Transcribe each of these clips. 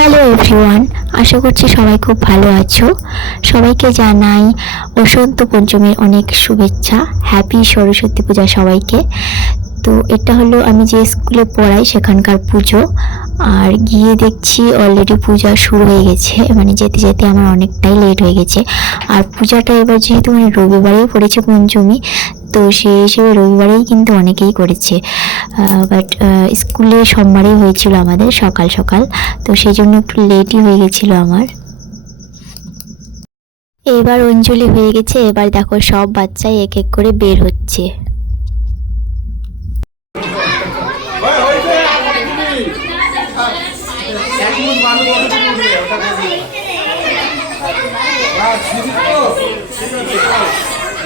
Hello everyone, আশা করছি সবাই খুব ভালো আছো। সবাইকে জানাই বসন্ত পঞ্চমীর অনেক শুভেচ্ছা হ্যাপি সরস্বতী পূজা সবাইকে। তো এটা হলো আমি যে স্কুলে পড়াই সেখানকার পুজো, আর গিয়ে দেখছি অলরেডি পূজা শুরু হয়ে গেছে মানে যেতে যেতে আমার অনেকটাই লেট হয়ে গেছে। আর পূজাটা এবার যেহেতু মানে রবিবারেই পড়েছে পঞ্চমী তো সেই হিসেবে রবিবারেই কিন্তু অনেকেই করেছে। বাট স্কুলে সোমবারেই হয়েছিল আমাদের, সকাল সকাল। তো সেই জন্য একটু লেটই হয়ে গেছিল আমার। এবার অঞ্জলি হয়ে গেছে, এবার দেখো সব বাচ্চাই এক এক করে বের হচ্ছে।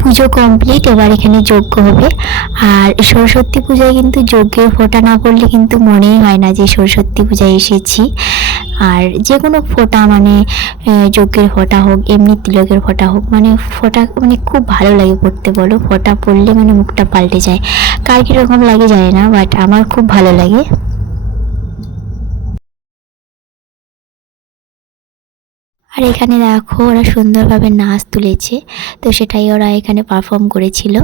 পুজো কমপ্লিট এবার এখানে যজ্ঞ হবে। আর সরস্বতী পূজায় কিন্তু যজ্ঞের ফোঁটা না পড়লে কিন্তু মনেই হয় না যে সরস্বতী পূজায় এসেছি। আর যে কোনো ফোঁটা মানে যজ্ঞের ফোঁটা হোক, এমনি তিলকের ফোঁটা হোক মানে ফোঁটা মানে খুব ভালো লাগে পড়তে বলো। ফোঁটা পড়লে মানে মুখটা পাল্টে যায়। কার কীরকম লাগে জানি না বাট আমার খুব ভালো লাগে। আর এখানে দেখো ওরা সুন্দরভাবে নাচ তুলেছে। তো সেটাই ওরা এখানে পারফর্ম করেছিল।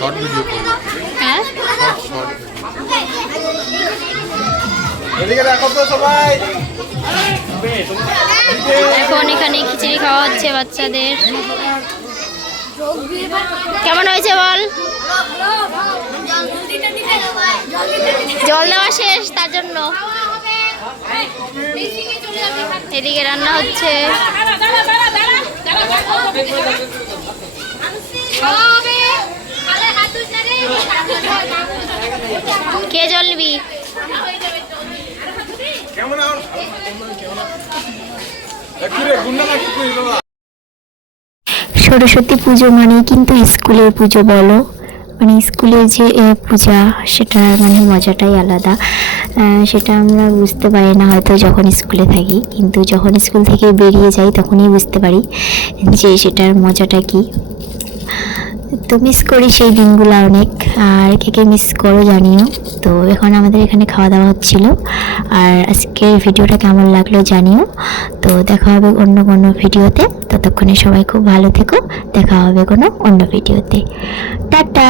শর্ট ভিডিও করব। হ্যাঁ? শর্ট এদিকে দেখো তো সবাই। এখন এখানে খিচুড়ি খাওয়া হচ্ছে বাচ্চাদের। কেমন হয়েছে বল? জল দেওয়া শেষ তার জন্য। এদিকে রান্না হচ্ছে। কে কেমন বাবা সরস্বতী পুজো মানে কিন্তু স্কুলের পুজো বলো। মানে স্কুলের যে পূজা সেটার মানে মজাটাই আলাদা। সেটা আমরা বুঝতে পারি না হয়তো যখন স্কুলে থাকি। কিন্তু যখন স্কুল থেকে বেরিয়ে যাই তখনই বুঝতে পারি যে সেটার মজাটা কি। তো মিস করি সেই দিনগুলো অনেক। আর কে কে মিস করো জানিও। তো এখন আমাদের এখানে খাওয়া দাওয়া হচ্ছিল। আর আজকের ভিডিওটা কেমন লাগল জানিও। তো দেখা হবে অন্য কোনো ভিডিওতে। ততক্ষণে সবাই খুব ভালো থেকো। দেখা হবে কোনো অন্য ভিডিওতে। টাটা!